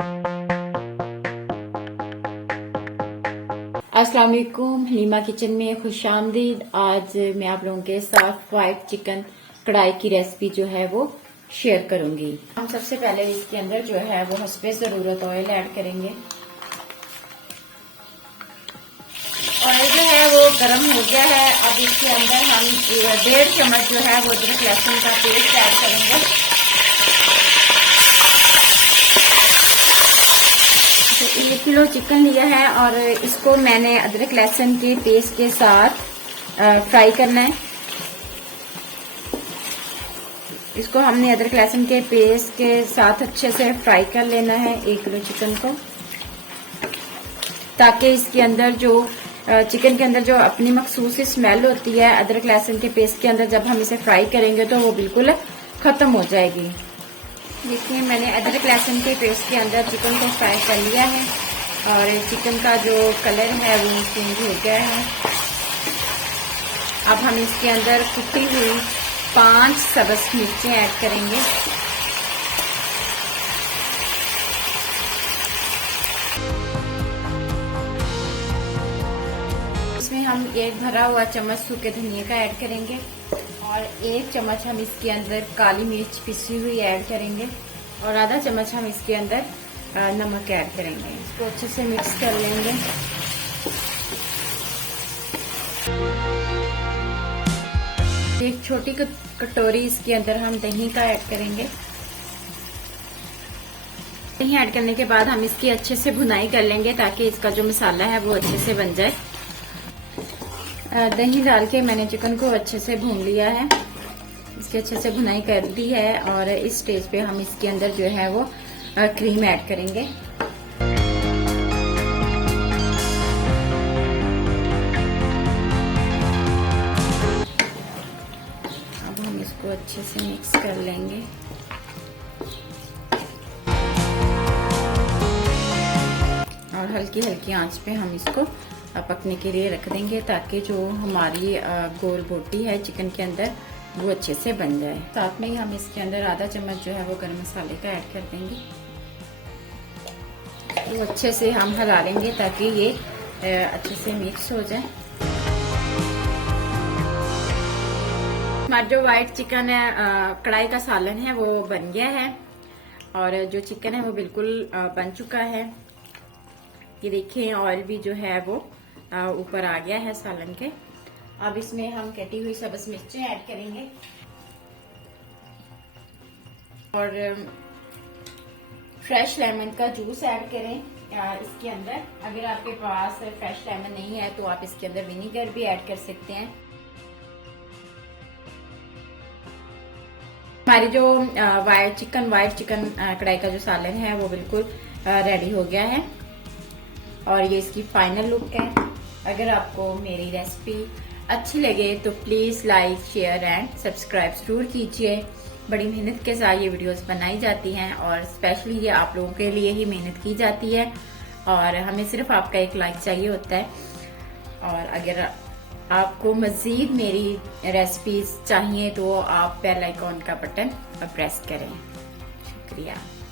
अस्सलाम वालेकुम, हलीमा किचन में खुश आमदीद। आज मैं आप लोगों के साथ व्हाइट चिकन कढ़ाई की रेसिपी जो है वो शेयर करूंगी। हम सबसे पहले इसके अंदर जो है वो हस्बे ज़रूरत ऑयल ऐड करेंगे। ऑयल जो है वो गर्म हो गया है। अब इसके अंदर हम 1.5 चम्मच जो है वो अदरक लहसुन का पेस्ट ऐड करेंगे। 1 किलो चिकन लिया है और इसको मैंने अदरक लहसुन के पेस्ट के साथ फ्राई करना है। इसको हमने अदरक लहसुन के पेस्ट के साथ अच्छे से फ्राई कर लेना है 1 किलो चिकन को, ताकि इसके अंदर जो चिकन के अंदर जो अपनी मखसूस स्मेल होती है अदरक लहसुन के पेस्ट के अंदर, जब हम इसे फ्राई करेंगे तो वो बिल्कुल खत्म हो जाएगी। देखिए, मैंने अदरक लहसुन के पेस्ट के अंदर चिकन को फ्राई कर लिया है और चिकन का जो कलर है वो चेंज हो गया है। अब हम इसके अंदर कुटी हुई 5 सब्ज़ मिर्चें ऐड करेंगे। इसमें हम 1 भरा हुआ चम्मच सूखे धनिया का ऐड करेंगे और 1 चम्मच हम इसके अंदर काली मिर्च पिसी हुई ऐड करेंगे और आधा चम्मच हम इसके अंदर नमक ऐड करेंगे। इसको अच्छे से मिक्स कर लेंगे। एक छोटी कटोरी इसके अंदर हम दही का ऐड करेंगे। दही ऐड करने के बाद हम इसकी अच्छे से भुनाई कर लेंगे ताकि इसका जो मसाला है वो अच्छे से बन जाए। दही डाल के मैंने चिकन को अच्छे से भून लिया है, इसकी अच्छे से भुनाई कर दी है और इस स्टेज पे हम इसके अंदर जो है वो क्रीम ऐड करेंगे। अब हम इसको अच्छे से मिक्स कर लेंगे। और हल्की हल्की आंच पे हम इसको पकने के लिए रख देंगे ताकि जो हमारी गोल बोटी है चिकन के अंदर वो अच्छे से बन जाए। साथ में ही हम इसके अंदर आधा चम्मच जो है वो गरम मसाले का ऐड कर देंगे। तो अच्छे से हम हिला लेंगे ताकि ये अच्छे से मिक्स हो जाए। हमारा जो व्हाइट चिकन है कढ़ाई का सालन है वो बन गया है और जो चिकन है वो बिल्कुल बन चुका है। ये देखिए, ऑयल भी जो है वो ऊपर आ गया है सालन के। अब इसमें हम कटी हुई सब्ज़ मिर्चें ऐड करेंगे और फ्रेश लेमन का जूस ऐड करें इसके अंदर। अगर आपके पास फ्रेश लेमन नहीं है तो आप इसके अंदर विनीगर भी ऐड कर सकते हैं। हमारी जो व्हाइट चिकन कढ़ाई का जो सालन है वो बिल्कुल रेडी हो गया है और ये इसकी फाइनल लुक है। अगर आपको मेरी रेसिपी अच्छी लगे तो please like, share and subscribe जरूर कीजिए। बड़ी मेहनत के साथ ये वीडियोस बनाई जाती हैं और स्पेशली ये आप लोगों के लिए ही मेहनत की जाती है और हमें सिर्फ आपका एक लाइक चाहिए होता है। और अगर आपको मज़ीद मेरी रेसिपीज चाहिए तो आप बेल आइकॉन का बटन प्रेस करें। शुक्रिया।